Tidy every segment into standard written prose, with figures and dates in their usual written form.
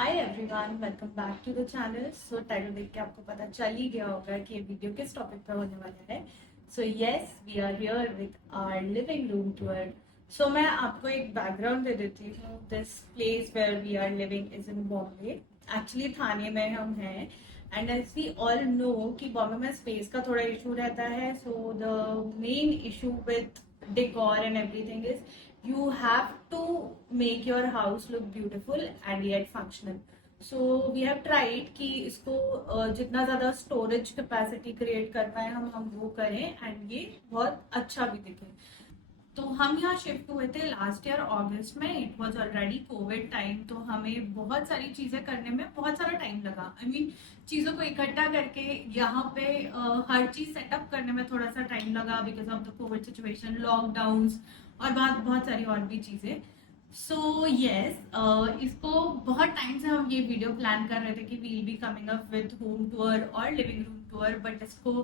Hi everyone, welcome back to the channel. So title देख के आपको पता चल ही गया होगा कि ये वीडियो किस टॉपिक पे होने वाला है। So yes, we are here with our living room tour. So मैं आपको एक बैकग्राउंड दे देती हूँ। This place where we are living is in Bombay. Actually Thane में हम हैं and as we all know कि बॉम्बे में स्पेस का थोड़ा इशू रहता है। So the main issue with decor and everything is you have to make your house look beautiful and yet functional. So we have tried कि इसको जितना ज़्यादा स्टोरेज कैपेसिटी क्रिएट कर पाए हम वो करें एंड ये बहुत अच्छा भी दिखे। तो हम यहाँ शिफ्ट हुए थे लास्ट ईयर अगस्त में। It was already Covid time, तो हमें बहुत सारी चीजें करने में बहुत सारा टाइम लगा। आई मीन चीजों को इकट्ठा करके यहाँ पे हर चीज सेटअप करने में थोड़ा सा टाइम लगा because of the Covid situation, lockdown और बहुत सारी और भी चीजें। सो यस, इसको बहुत टाइम से हम ये वीडियो प्लान कर रहे थे कि we'll be coming up with home tour और लिविंग रूम टूर, बट इसको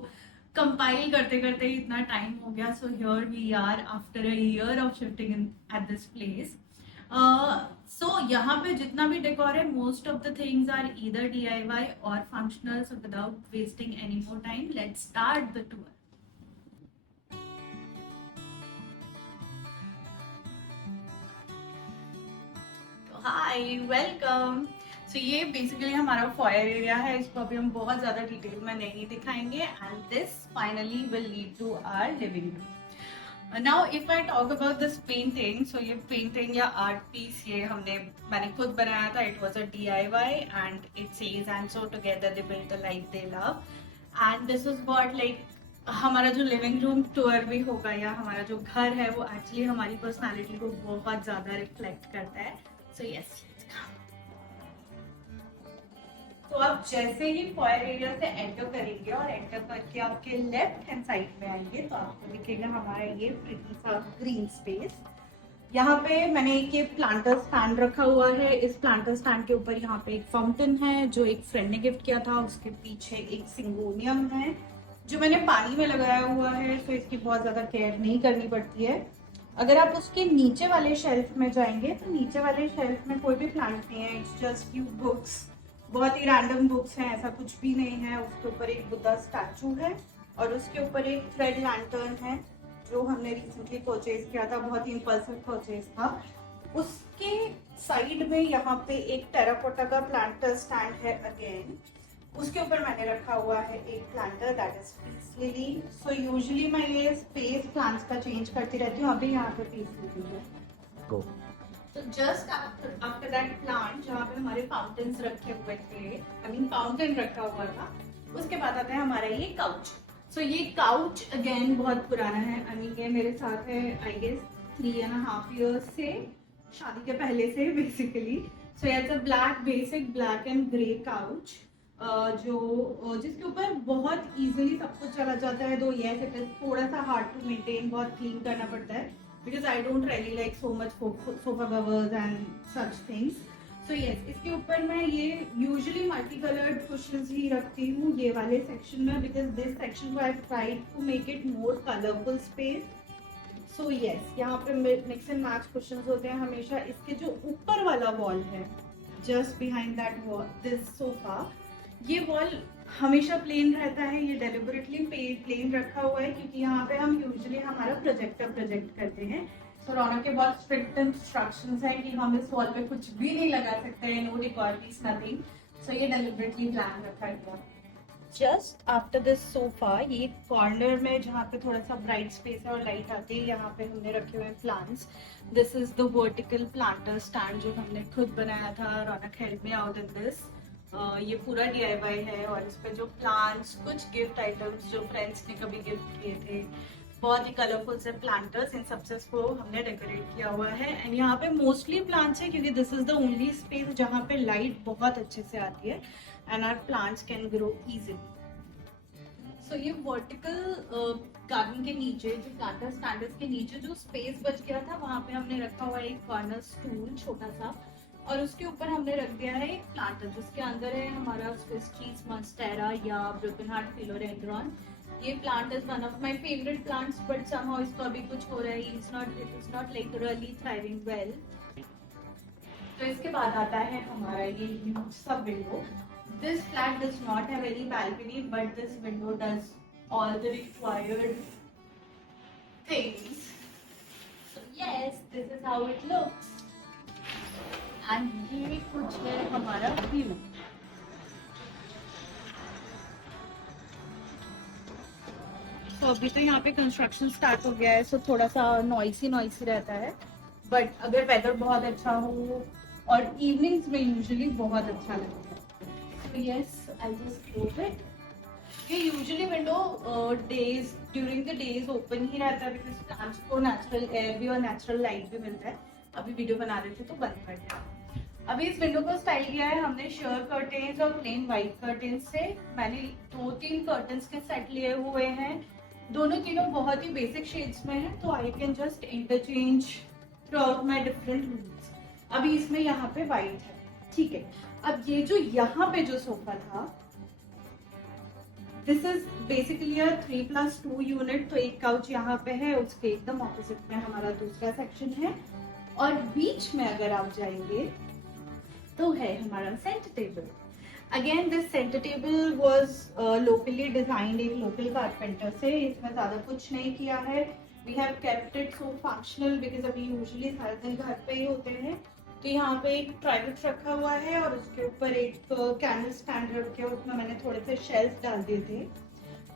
कंपाइल करते करते ही इतना टाइम हो गया। So here we are after a year of shifting in at this place. So यहाँ पे जितना भी डेकोर है, most of the things are either DIY और functional. So without wasting any more time, let's start the tour. Hi, welcome. So ये basically हमारा foyer area है। इसको अभी हम बहुत ज्यादा डिटेल में नहीं दिखाएंगे and this finally will lead to our living room. Now if I talk about this painting, so ये पेंटिंग या आर्ट पीस ये मैंने खुद बनाया था। It was a DIY and it says and so together they built the life they love. And this is what like हमारा जो living room tour भी होगा या हमारा जो घर है वो एक्चुअली हमारी पर्सनालिटी को बहुत ज्यादा रिफ्लेक्ट करता है। सो यस, तो आप जैसे ही फॉयर एरिया से एंटर करेंगे और एंटर करके आपके लेफ्ट हैंड साइड में आएंगे तो आपको दिखेगा हमारा ये प्रिटी सा ग्रीन स्पेस। यहाँ पे मैंने एक ये प्लांटर स्टैंड रखा हुआ है। इस प्लांटर स्टैंड के ऊपर यहाँ पे एक फाउंटेन है जो एक फ्रेंड ने गिफ्ट किया था। उसके पीछे एक सिंगोनियम है जो मैंने पानी में लगाया हुआ है, तो इसकी बहुत ज्यादा केयर नहीं करनी पड़ती है। अगर आप उसके नीचे वाले शेल्फ में जाएंगे तो नीचे वाले शेल्फ में कोई भी प्लांट नहीं है। इट्स जस्ट फ्यू बुक्स, बहुत ही रैंडम बुक्स हैं, ऐसा कुछ भी नहीं है। उसके ऊपर एक बुद्धा स्टैचू है और उसके ऊपर एक थ्रेड लैंटर्न है जो हमने रिसेंटली परचेज किया था। बहुत ही इम्पल्सिव परचेज था। उसके साइड में यहाँ पे एक टेराकोटा का प्लांटर स्टैंड है अगेन। उसके ऊपर मैंने रखा हुआ है एक planter that is peace lily. So usually मैं ये स्पेस प्लांट्स का चेंज करती रहती हूँ। अभी यहाँ पे पीस लिली है। Go. तो जस्ट आफ्टर दैट प्लांट जहाँ पे हमारे फाउंटेन्स रखे हुए थे, आई मीन फाउंटेन रखा हुआ था, उसके बाद आता है हमारा ये काउच। सो ये काउच अगेन बहुत पुराना है। आई मीन ये मेरे साथ है आई गेस 3.5 years से, शादी के पहले से basically. So it's a black basic black and grey couch जिसके ऊपर बहुत इजीली सब कुछ चला जाता है। दो यस इट इज थोड़ा सा हार्ड टू मेंटेन, बहुत क्लीन करना पड़ता है because I don't really like so much sofa covers and such things. So yes, इसके ऊपर मैं ये usually multi colored cushions ही रखती हूँ ये वाले section में because this section I have tried to make it more colorful space. So yes, यहाँ पे mix and match cushions होते हैं हमेशा। इसके जो ऊपर वाला wall है just behind that wall, this sofa, ये वॉल हमेशा प्लेन रहता है। ये डेलिबरेटली प्लेन रखा हुआ है क्योंकि यहाँ पे हम यूजुअली हमारा प्रोजेक्टर प्रोजेक्ट करते हैं। तो रौनक के बहुत स्ट्रिक्ट इंस्ट्रक्शंस है कि हम इस वॉल पे कुछ भी नहीं लगा सकते हैं, नो डेकोर पीस, नथिंग। सो ये डेलिबरेटली प्लान रखा गया। जस्ट आफ्टर दिस सोफा ये कॉर्नर में जहाँ पे थोड़ा सा ब्राइट स्पेस है और लाइट आती है, यहाँ पे हमने रखे हुए plants. This is the vertical planter stand जो हमने खुद बनाया था। Raunak help me out in this. ये पूरा DIY है और इस पे जो प्लांट्स, कुछ गिफ्ट आइटम्स जो फ्रेंड्स ने कभी गिफ्ट किए थे, बहुत ही कलरफुल से प्लांटर्स, इन सबसे को हमने डेकोरेट किया हुआ है। एंड यहाँ पे मोस्टली प्लांट्स है क्योंकि this is the only space जहाँ पे लाइट बहुत अच्छे से आती है and our plants can grow easily. So ये वर्टिकल गार्डन के नीचे जो प्लांटर स्टैंडर्ड्स के नीचे जो स्पेस बच गया था, वहाँ पे हमने रखा हुआ एक कॉर्नर स्टूल छोटा सा और उसके ऊपर हमने रख दिया है एक प्लांटर जिसके अंदर है हमारा स्विस चीज मॉन्स्टेरा या ब्रोकन हार्ट फिलोडेंड्रॉन। ये plant is one of my favourite plants but somehow इसको अभी कुछ हो रहा है। It is not like really thriving well. तो इसके बाद आता है हमारा ये ह्यूज सा window. This flat does not have any balcony but this window does all the required things. So yes, this is how it looks. And ये कुछ है हमारा व्यू. तो अभी तो यहाँ पे कंस्ट्रक्शन स्टार्ट हो गया है, सो थोड़ा सा नॉइसी रहता है, बट अगर वेदर बहुत अच्छा हो और इवनिंग्स में यूजुअली बहुत अच्छा लगता है. तो yes, I just close it. ये usually window days during the days open ही रहता है बिकॉज प्लांट्स को नेचुरल एयर भी और नेचुरल लाइट भी मिलता है. अभी वीडियो बना रहे थे तो बंद कर दिया. अभी इस विंडो को स्टाइल किया है हमने शेयर कर्टेन्स और प्लेन व्हाइट कर्टेन्स से. मैंने 2-3 कर्टेन्स के सेट लिए हुए हैं, दोनों तीनों बहुत ही बेसिक शेड्स में है, तो I can just interchange through out my different rooms. अभी इसमें यहाँ पे व्हाइट है, ठीक है. अब ये जो यहाँ पे जो सोफा था, दिस इज बेसिकली 3+2 यूनिट. तो एक काउच यहाँ पे है, उसके एकदम ऑपोजिट में हमारा दूसरा सेक्शन है, और बीच में अगर आप जाएंगे तो है हमारा centre table. Again this centre table was locally designed एक लोकल कारपेंटर से. इसमें ज्यादा कुछ नहीं किया है. We have kept it so functional because अभी यूजुअली सारे दिन घर पे ही होते हैं. तो यहाँ पे एक ट्राइवट रखा हुआ है और उसके ऊपर एक कैंडल स्टैंड रख के उसमें मैंने थोड़े से शेल्फ डाल दिए थे,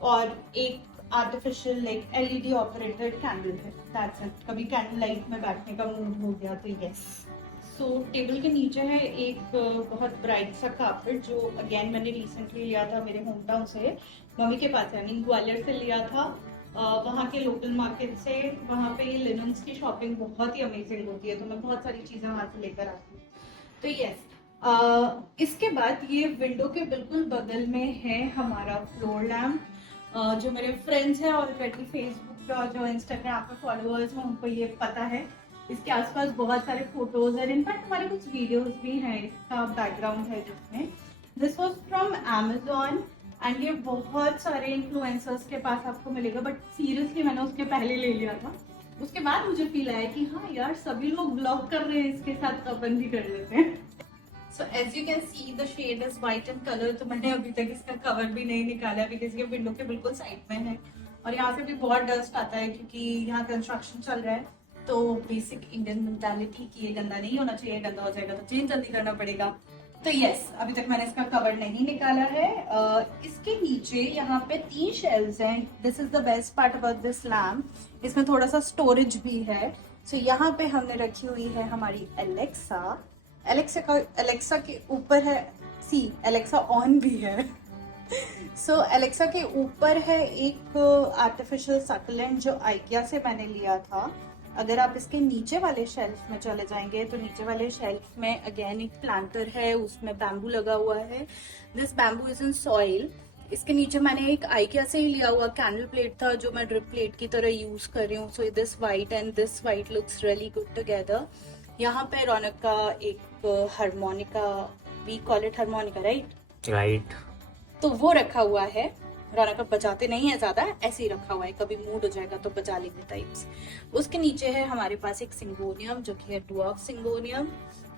और एक artificial like LED operated candle है. That's it. कभी कैंडल लाइट में बैठने का मूड हो गया तो यस. सो टेबल के नीचे है एक बहुत ब्राइट सा कार्पेट जो अगेन मैंने रिसेंटली लिया था मेरे होम टाउन से, मम्मी के पास, आई मीन ग्वालियर से लिया था, वहाँ के लोकल मार्केट से. वहाँ पे लिनन्स की शॉपिंग बहुत ही अमेजिंग होती है, तो मैं बहुत सारी चीज़ें वहाँ से लेकर आती हूँ. तो यस, इसके बाद ये विंडो के बिल्कुल बगल में है हमारा फ्लोर लैम्प. जो मेरे फ्रेंड्स हैं ऑलरेडी फेसबुक पे और जो इंस्टाग्राम पे फॉलोअर्स हैं उनको ये पता है. इसके आसपास बहुत सारे फोटोज हैं, इनफैक्ट हमारे कुछ वीडियोस भी हैं. इसका बैकग्राउंड है जिसमें. This was from Amazon and ये बहुत सारे इन्फ्लुएंसर्स के पास आपको मिलेगा, बट सीरियसली मैंने उसके पहले ले लिया था. उसके बाद मुझे फील आया कि हाँ यार, सभी लोग ब्लॉग कर रहे हैं इसके साथ, तो अपन भी कर लेते हैं. So as you can see the shade is white in colour. तो मैंने अभी तक इसका कवर भी नहीं निकाला बिकॉज ये विंडो के बिल्कुल साइड में है, और यहाँ से भी बहुत डस्ट आता है क्योंकि यहाँ कंस्ट्रक्शन चल रहा है. तो बेसिक इंडियन मेंटालिटी की ये गंदा नहीं होना चाहिए, गंदा हो जाएगा तो चेंज जल्दी करना पड़ेगा. तो यस, अभी तक मैंने इसका कवर नहीं निकाला है. इसके नीचे यहाँ पे 3 शेल्व्स हैं. This is the best part about this lamp. इसमें थोड़ा सा स्टोरेज भी है. सो यहाँ पे हमने रखी हुई है हमारी एलेक्सा के ऊपर है, एलेक्सा ऑन भी है. सो एलेक्सा के ऊपर है एक आर्टिफिशियल सक्लेंट जो आइकिया से मैंने लिया था. अगर आप इसके नीचे वाले शेल्फ में चले जाएंगे तो नीचे वाले शेल्फ में अगेन एक प्लांटर है, उसमें बैम्बू लगा हुआ है. This bamboo is in soil. इसके नीचे मैंने एक आइकिया से ही लिया हुआ कैंडल प्लेट था जो मैं ड्रिप प्लेट की तरह यूज कर रही हूँ. So this white and this white looks really good together. यहाँ पे रौनक का एक harmonica, we call it harmonica, right, तो वो रखा हुआ है. रौनक बजाते नहीं है ज्यादा, ऐसे ही रखा हुआ है, कभी मूड हो जाएगा तो बजा लेंगे टाइप्स. उसके नीचे है हमारे पास एक सिंगोनियम जो कि है ड्वार्फ सिंगोनियम.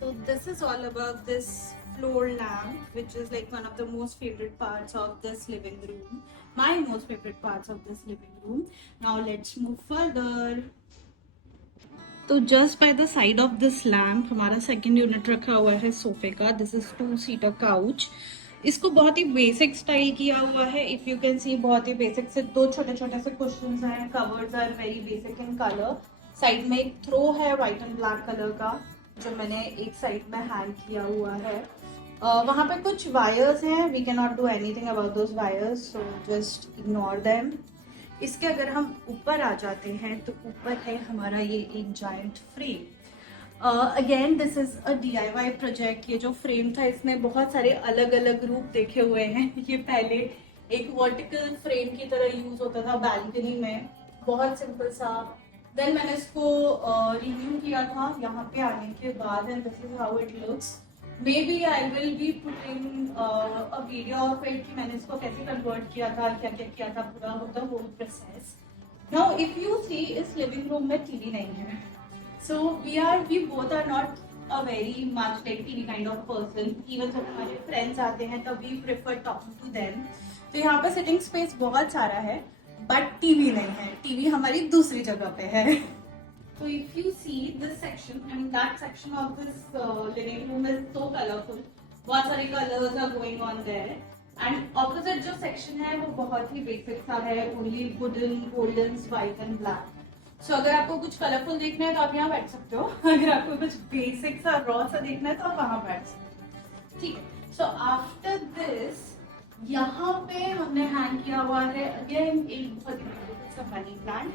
तो this is all about this floor lamp which is like one of the most favourite parts of this living room, my most favourite parts of this living room. Now let's move further. तो just by the side of this lamp हमारा second unit रखा हुआ है सोफे का. This is 2-सीटर couch. इसको बहुत ही बेसिक स्टाइल किया हुआ है. इफ यू कैन सी, बहुत ही बेसिक से 2 छोटे छोटे से कुशन्स हैं. Covers are very basic in colour. Side में एक थ्रो है व्हाइट एंड ब्लैक कलर का जो मैंने एक साइड में हैंग किया हुआ है. वहाँ पे कुछ वायर्स हैं. We can not do anything about those wires, so just ignore them. इसके अगर हम ऊपर आ जाते हैं तो ऊपर है हमारा ये एक giant frame. Again this is a DIY project. ये जो फ्रेम था इसमें बहुत सारे अलग अलग रूप देखे हुए हैं. ये पहले एक वर्टिकल फ्रेम की तरह यूज होता था बैल्कनी में, बहुत सिंपल सा. देन मैंने इसको रिव्यू किया था यहाँ पे आने के बाद, and this is how it looks. Maybe I will be putting a video of it कि मैंने इसको कैसे कन्वर्ट किया था, क्या क्या किया था, पूरा होता whole process. Now if you see, इस लिविंग रूम में टीवी नहीं है. So we both are not a very much like TV kind of person. Even जब हमारे फ्रेंड्स आते हैं तब we prefer talking to them. तो यहाँ पे सिटिंग स्पेस बहुत सारा है, बट टीवी नहीं है, टीवी हमारी दूसरी जगह पे है। So if you see this section, I mean that section of this living room is so colorful. बहुत सारे colors are going on there. And opposite जो section है वो बहुत ही basic सा है, only wooden, golden, white and black. So अगर आपको कुछ कलरफुल देखना है तो आप यहाँ बैठ सकते हो, अगर आपको कुछ बेसिक सा रॉ सा देखना है तो आप वहाँ बैठ सकते हो, ठीक है। सो आफ्टर दिस यहाँ पे हमने हैंग किया हुआ है अगेन एक बहुत ही ब्यूटीफुल सा मनी प्लांट।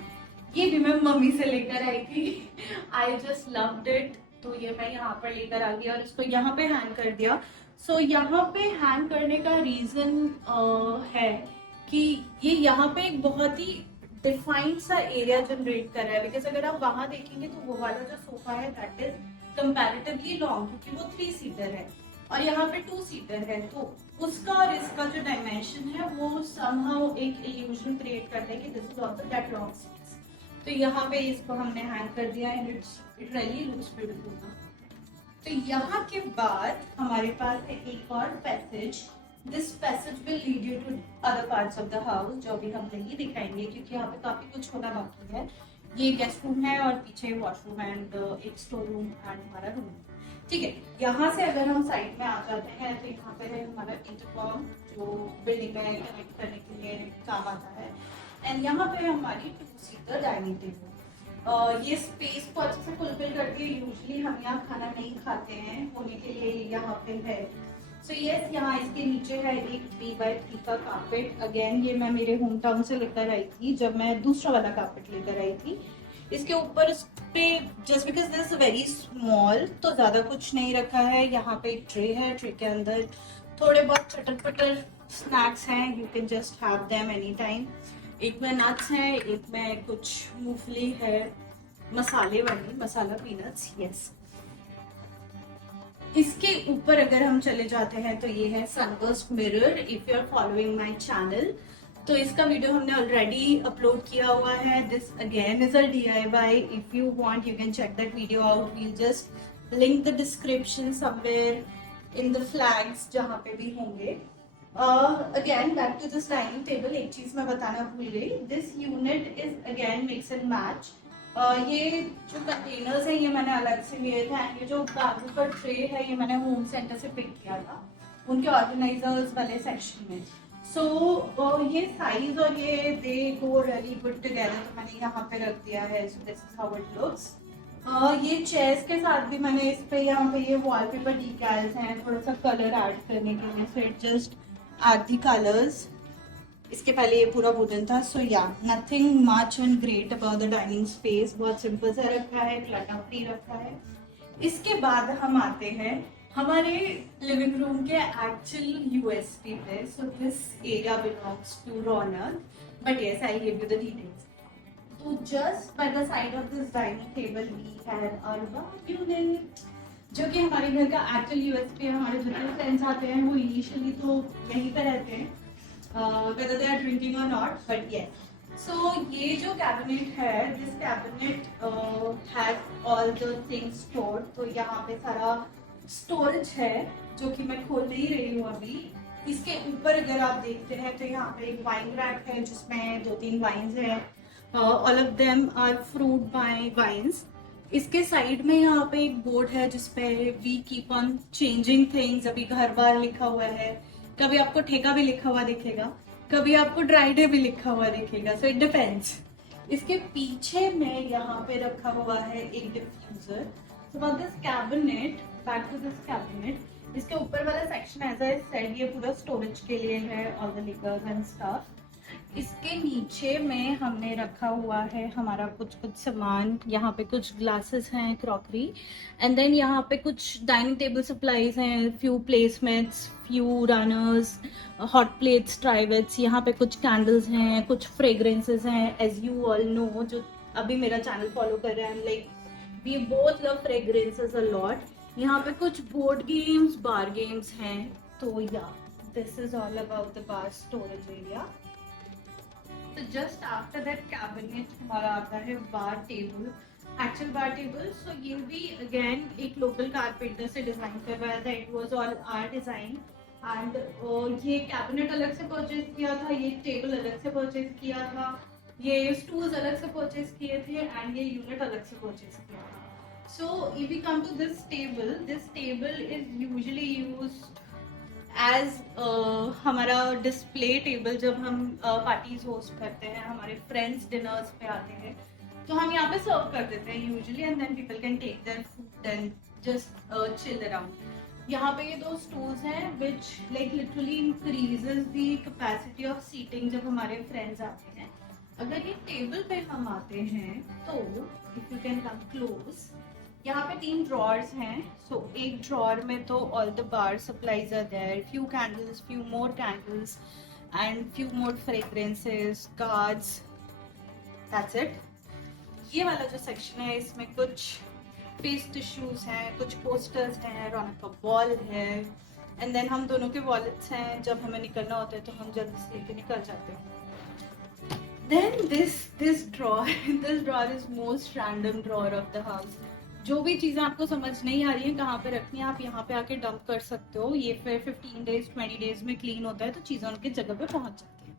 ये भी मैं मम्मी से लेकर आई थी, आई जस्ट लव्ड इट, तो ये मैं यहाँ पर लेकर आ गई और इसको यहाँ पे हैंग कर दिया। सो यहाँ पे हैंग करने का रीजन है कि ये यहाँ पे एक बहुत ही डिफाइंड सा एरिया जनरेट कर रहा है, बिकॉज अगर आप वहां देखेंगे तो वो वाला जो सोफा है दैट इज कंपैरेटिवली लॉन्ग, क्योंकि वो 3 सीटर है और यहाँ पे 2 सीटर है, तो उसका और इसका जो डायमेंशन है वो समहाउ एक इल्यूजन क्रिएट करता है कि this is also that long space. तो यहाँ पे इसको हमने हैंग कर दिया and it really looks beautiful. तो यहाँ के बाद हमारे पास है एक और passage. This passage will lead you to other parts of the house, जो भी हम नहीं दिखाएंगे क्योंकि यहाँ पे काफी कुछ होना बाकी है। ये गेस्ट रूम है और पीछे वॉशरूम एंड एक स्टोर रूम एंड हमारा रूम, ठीक है। यहाँ से अगर हम साइड में आ जाते हैं तो यहाँ पे है हमारा इंटरकॉम जो बिल्डिंग में कनेक्ट करने के लिए काम आता है, एंड यहाँ पे हमारी 2 सीटर डाइनिंग टेबल। ये स्पेस को अच्छे से फुलफिल करती है। यूजुअली हम यहाँ खाना नहीं खाते हैं, होने के लिए यहाँ पे है। सो यस, यहाँ इसके नीचे है एक 3x3 का कारपेट। अगेन ये मैं मेरे होम टाउन से लेकर आई थी जब मैं दूसरा वाला कारपेट लेकर आई थी। इसके ऊपर इस पे just because this very small तो ज्यादा कुछ नहीं रखा है। यहाँ पे एक ट्रे है, ट्रे के अंदर थोड़े बहुत चटर पटर स्नैक्स हैं, you can just have them any time. एक में नट्स है, एक में कुछ मूंगफली है, मसाले वाली मसाला पीनट्स, यस। इसके ऊपर अगर हम चले जाते हैं तो ये है sunburst mirror. If you are following my channel तो इसका वीडियो हमने ऑलरेडी अपलोड किया हुआ है। This again is a DIY। If you want you can check that video out. We'll just link the description somewhere in the flags जहाँ पे भी होंगे। Again back to this dining table, एक चीज मैं बताना भूल गई। This unit is again mix and match. ये जो कंटेनर्स है ये मैंने अलग से लिए थे, एंड ये जो बैम्बू का ट्रे है ये मैंने होम सेंटर से पिक किया था उनके ऑर्गेनाइजर्स वाले सेक्शन में। सो ये साइज और ये दे गो रियली गुड टुगेदर, तो मैंने यहाँ पे रख दिया है। So this is how it looks. ये चेयर्स के साथ भी मैंने इस पे यहाँ पे ये वॉलपेपर डिकैल्स हैं थोड़ा सा कलर ऐड करने के लिए। So it just add the colours. इसके पहले ये पूरा वुडन था। सो या nothing much and great about the dining space. बहुत सिंपल सा रखा है, क्लटर फ्री रखा है। इसके बाद हम आते हैं हमारे लिविंग रूम के एक्चुअल USP पे। So this area belongs to Raunak, but yes I give you the details. तो just by the side of this dining table we have a unit, जो कि हमारे घर का एक्चुअल USP है। हमारे जितने फ्रेंड्स आते हैं वो इनिशियली तो यहीं पे रहते हैं, whether they are drinking or not, but yes. So ये जो कैबिनेट है, this cabinet has all the things stored। तो यहाँ पे सारा स्टोरेज है जो कि मैं खोल नहीं रही हूँ अभी। इसके ऊपर अगर आप देखते हैं तो यहाँ पे एक वाइन रैक है जिसमें 2-3 वाइन्स हैं। All of them are fruit by vines. इसके साइड में यहाँ पे एक बोर्ड है जिसपे we keep on changing things. अभी घर बार लिखा हुआ है, कभी आपको ठेका भी लिखा हुआ दिखेगा, कभी आपको ड्राई डे भी लिखा हुआ दिखेगा। So it depends. इसके पीछे में यहाँ पे रखा हुआ है एक diffuser. So about this cabinet, back to this cabinet, इसके ऊपर वाला सेक्शन एज आई सेड ये पूरा स्टोरेज के लिए है, all the liquors and stuff. इसके नीचे में हमने रखा हुआ है हमारा कुछ सामान। यहाँ पे कुछ ग्लासेस हैं, क्रॉकरी, एंड देन यहाँ पे कुछ डाइनिंग टेबल सप्लाईज हैं, few placemats, few runners, hot plates, trivets. यहाँ पे कुछ कैंडल्स हैं, कुछ फ्रेग्रेंसेस हैं। एज यू ऑल नो, जो अभी मेरा चैनल फॉलो कर रहे हैं, like we both love fragrances a lot. यहाँ पे कुछ बोर्ड गेम्स, बार गेम्स हैं। तो या this is all about the bar storage area. तो जस्ट आफ्टर दैट कैबिनेट हमारा आता है बार टेबल। एक्चुअल बार टेबल। सो ये भी अगेन एक लोकल कारपेंटर से डिजाइन करवाया था, it was all our design. And ये कैबिनेट अलग से परचेज किया था, ये टेबल अलग से परचेज किया था, ये स्टूल्स अलग से परचेज किए थे, एंड ये यूनिट अलग से परचेज किया था। So if we come to this table is usually used as हमारा डिस्प्ले टेबल। जब हम पार्टीज होस्ट करते हैं, हमारे फ्रेंड्स डिनर्स पे आते हैं, तो हम यहाँ पे सर्व कर देते हैं usually, and then people can take their food and just chill around. यहाँ पे ये दो स्टूल्स हैं which like literally increases the capacity of seating जब हमारे फ्रेंड्स आते हैं। अगर ये टेबल पे हम आते हैं तो if you can come close, यहाँ पे 3 ड्रॉर्स हैं। सो एक ड्रॉर में तो all the bar supplies are there, few candles, few more candles and few more fragrances, cards, that's it. ये वाला जो सेक्शन है इसमें कुछ फेस टिश्यूज हैं, कुछ पोस्टर्स हैं, रौनक का बॉल है, एंड देन हम दोनों के वॉलेट्स हैं। जब हमें निकलना होता है तो हम जल्दी से लेके निकल जाते हैं। Then this drawer is most random drawer of the house। जो भी चीजें आपको समझ नहीं आ रही है कहाँ पे रखनी है, आप यहाँ पे आके डंप कर सकते हो। ये फिर 15 डेज 20 डेज में क्लीन होता है, तो चीजें उनकी जगह पे पहुंच जाती है।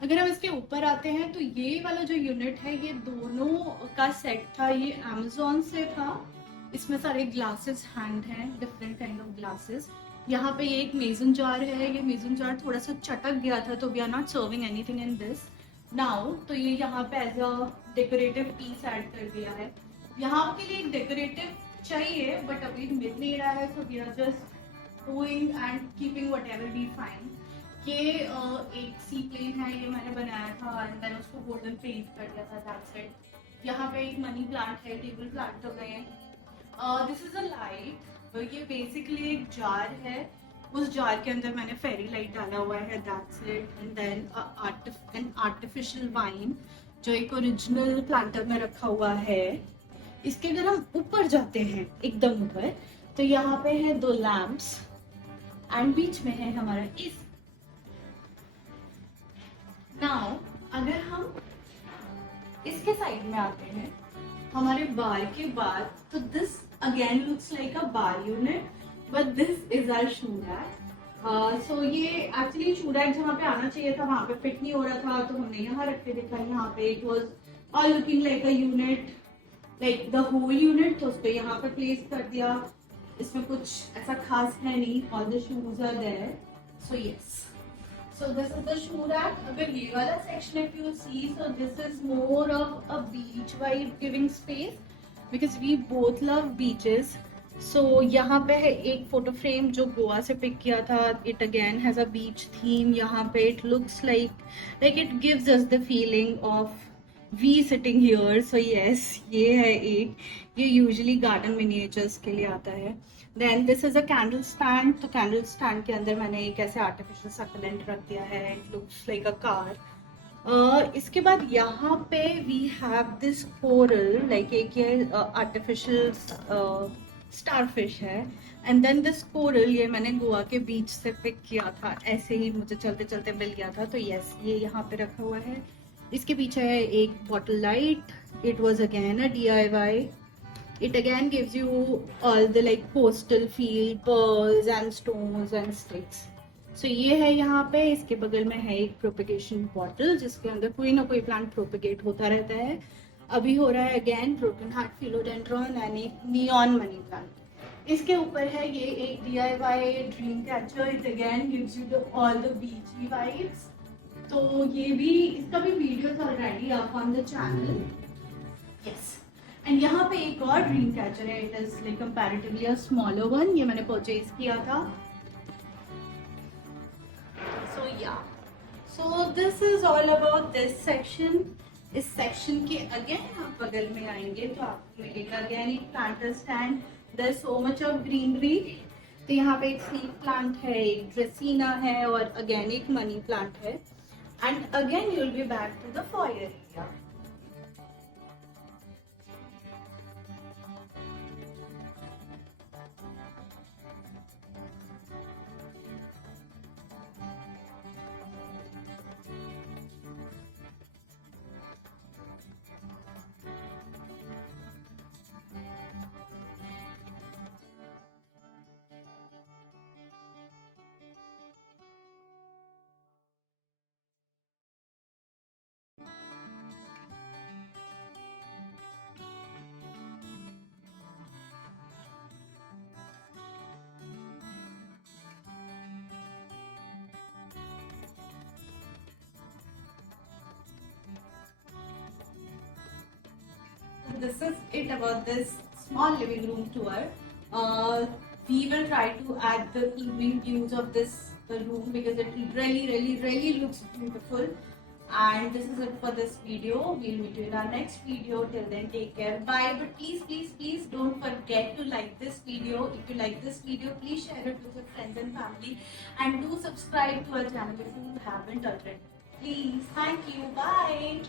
अगर हम इसके ऊपर आते हैं तो ये वाला जो यूनिट है, ये दोनों का सेट था, ये अमेजोन से था। इसमें सारे ग्लासेस हैंड हैं, डिफरेंट काइंड ऑफ ग्लासेस। यहाँ पे ये एक मेजन जार है, ये मेजन जार थोड़ा सा चटक गया था, तो we are not serving anything in this now. तो ये यहाँ पे as a decorative piece add कर दिया है। यहाँ के लिए एक डेकोरेटिव चाहिए बट अभी मिल नहीं रहा है, so we are just doing and keeping whatever we find. ये एक सी प्लेन है, ये मैंने बनाया था एंड मैंने उसको गोल्डन पेंट कर दिया था, दैट्स इट। यहाँ पे एक मनी प्लांट है, टेबल प्लांट हो गए। दिस इज अ लाइट, ये बेसिकली एक जार है, उस जार के अंदर मैंने फेरी लाइट डाला हुआ है, that's it. And then an artificial vine जो एक ओरिजिनल प्लांटर में रखा हुआ है। इसके अगर हम ऊपर जाते हैं एकदम ऊपर, तो यहाँ पे है 2 लैम्प्स एंड बीच में है हमारा इस। नाउ अगर हम इसके साइड में आते हैं हमारे बार के बाद, तो this again looks like a bar unit, but this is our shoe rack. So ये एक्चुअली शू रैक जहाँ पे आना चाहिए था वहां पे फिट नहीं हो रहा था, तो हमने यहाँ रख के देखा। यहाँ पे it was all looking like a unit, like the whole unit, तो उसको यहाँ पे प्लेस कर दिया। इसमें कुछ ऐसा खास है नहीं, all the shoes are there. So yes, so this is the shoe rack। अगर ये वाला section if you see, so this is more of a beach vibe giving space because we both love beaches। so यहाँ पे है एक photo frame जो गोवा से pick किया था, it again has a beach theme। यहाँ पे it looks like it gives us the feeling of we sitting here। so yes, ये है एक, ये usually garden miniatures के लिए आता है। Then this is a candle stand, तो कैंडल स्टैंड के अंदर मैंने एक ऐसे आर्टिफिशियल सक्लेंट रख दिया है, it looks like a car. इसके बाद यहाँ पे we have this coral, like एक ये आर्टिफिशियल स्टारफिश है। एंड देन दिस कोरल, ये मैंने गोवा के बीच से पिक किया था, ऐसे ही मुझे चलते चलते मिल गया था, तो यस ये यहाँ पे रखा हुआ है। इसके पीछे है एक bottle light, it was again a DIY। It again gives you all the like coastal feel, pearls and stones and sticks। so ये है यहाँ पे। इसके बगल में है एक प्रोपेगेशन बॉटल जिसके अंदर कोई ना कोई प्लांट प्रोपेगेट होता रहता है। अभी हो रहा है again broken heart philodendron and एक नियॉन मनी प्लांट। इसके ऊपर है ये एक DIY dream catcher, it again gives you all the बीची वाइब्स। तो ये भी, इसका भी videos already up on the channel. Yes, and यहाँ पे एक और ड्रीम कैचर है, it is like comparatively a smaller one, ये मैंने परचेज किया था। सो या, so this is all about this section. इस सेक्शन के अगेन आप बगल में आएंगे तो आपको मिलेगा अगेन एक planter stand. There is so much of greenery. तो यहाँ पे एक स्नेक प्लांट है, एक ड्रेसीना है और अगेन एक मनी प्लांट है। And again you will be back to the foyer area. this is it about this small living room tour. We will try to add the evening views of this room because it really looks beautiful. And this is it for this video. We'll meet you in our next video. Till then, take care, bye. But please don't forget to like this video. If you like this video, please share it with your friends and family, and do subscribe to our channel if you haven't already. Please, thank you, bye.